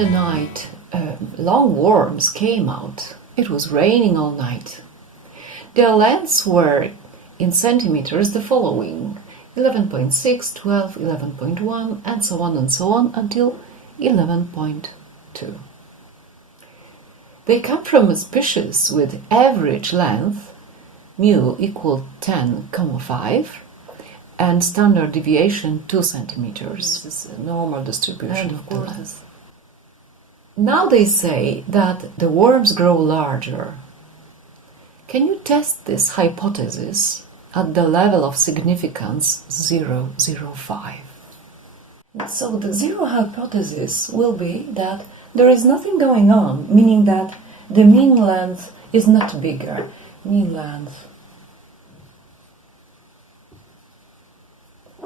the night, long worms came out. It was raining all night. Their lengths were, in centimeters, the following: 11.6, 12, 11.1, and so on until 11.2. They come from a species with average length mu equal 10,5 and standard deviation 2 centimeters. This is a normal distribution of the length. Now they say that the worms grow larger. Can you test this hypothesis at the level of significance 0,05? So the zero hypothesis will be that there is nothing going on, meaning that the mean length is not bigger. Mean length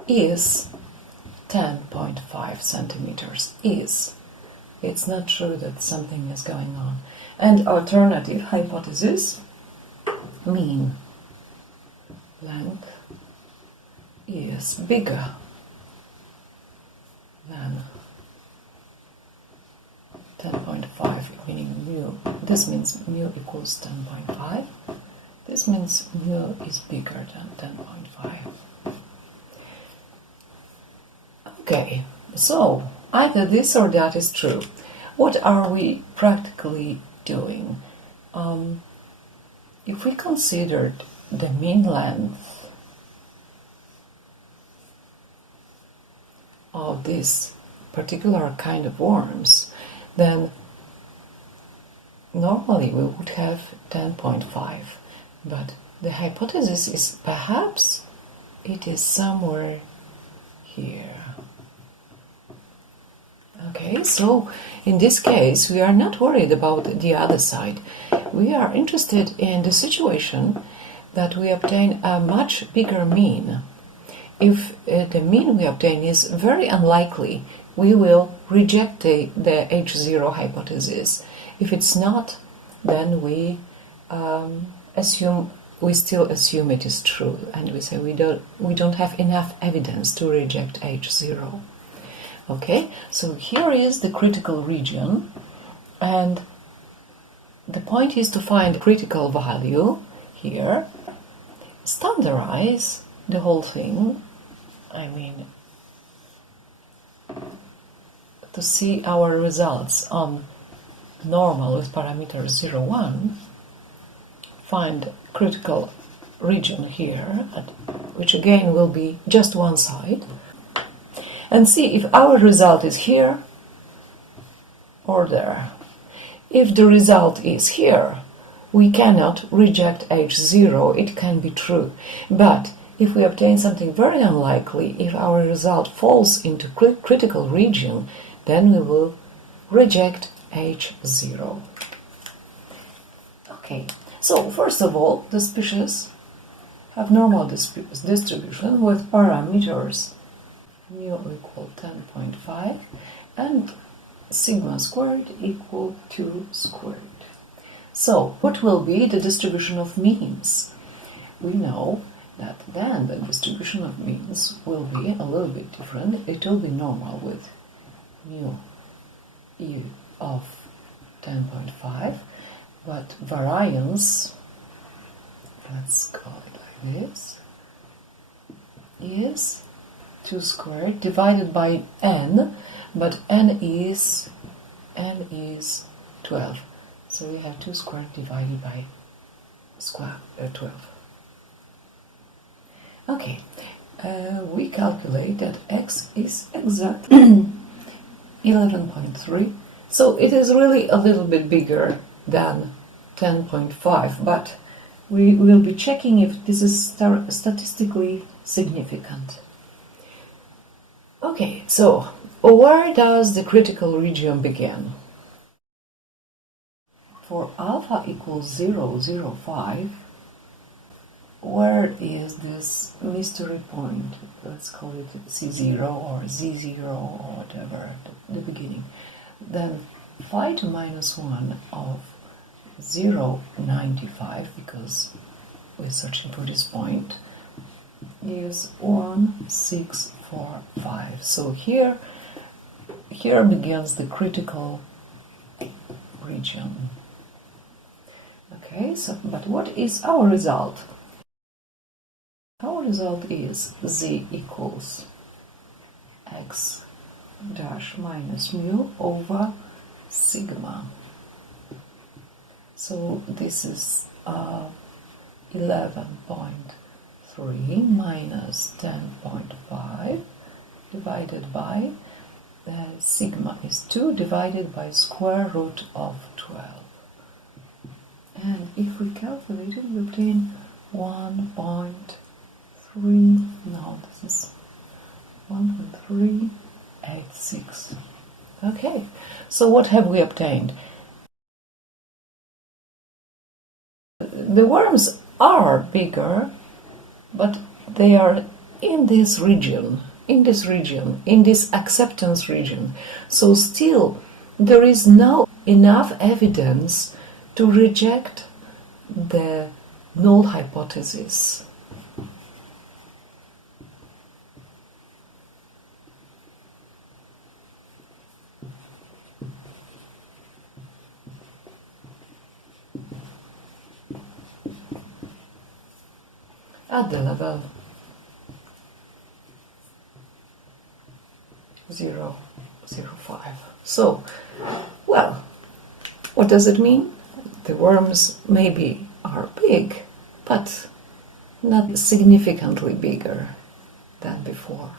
is 10.5 centimeters. It's not true that something is going on. And alternative hypothesis, mean length is bigger than 10.5, meaning mu. This means mu equals 10.5. This means mu is bigger than 10.5. Okay, so either this or that is true. What are we practically doing? If we considered the mean length of this particular kind of worms, then normally we would have 10.5. But the hypothesis is perhaps it is somewhere here. Okay, so in this case we are not worried about the other side. We are interested in the situation that we obtain a much bigger mean. If the mean we obtain is very unlikely, we will reject the H0 hypothesis. If it's not, then we still assume it is true, and we say we don't have enough evidence to reject H0. Okay, so here is the critical region, and the point is to find critical value here, standardize the whole thing, to see our results on normal with parameter 0, 1, find critical region here, which again will be just one side, and see if our result is here or there. If the result is here, we cannot reject H0, it can be true. But if we obtain something very unlikely, if our result falls into critical region, then we will reject H0. Okay, so first of all, the species have normal distribution with parameters mu equal 10.5 and sigma squared equal 2 squared. So, what will be the distribution of means? We know that then the distribution of means will be a little bit different. It will be normal with mu e of 10.5, but variance, let's call it like this, is 2 squared divided by n, but n is 12. So we have 2 squared divided by 12. Okay, we calculate that x is exactly 11.3. So it is really a little bit bigger than 10.5, but we will be checking if this is statistically significant. Okay, so where does the critical region begin? For alpha equals 0,05, where is this mystery point? Let's call it C0 or Z0 or whatever, the beginning. Then phi to minus 1 of 0.95, because we're searching for this point, is 1,645. So here here begins the critical region. Okay, so but what is our result? Our result is z equals x dash minus mu over sigma. So this is 11.3 minus 10.5 divided by sigma is 2 divided by square root of 12. And if we calculate it, we obtain 1.3, no, this is 1.386. Okay, so what have we obtained? The worms are bigger, but they are in this region, in this acceptance region. So still, there is no enough evidence to reject the null hypothesis. At the level 0.05. So, well, what does it mean? The worms maybe are big, but not significantly bigger than before.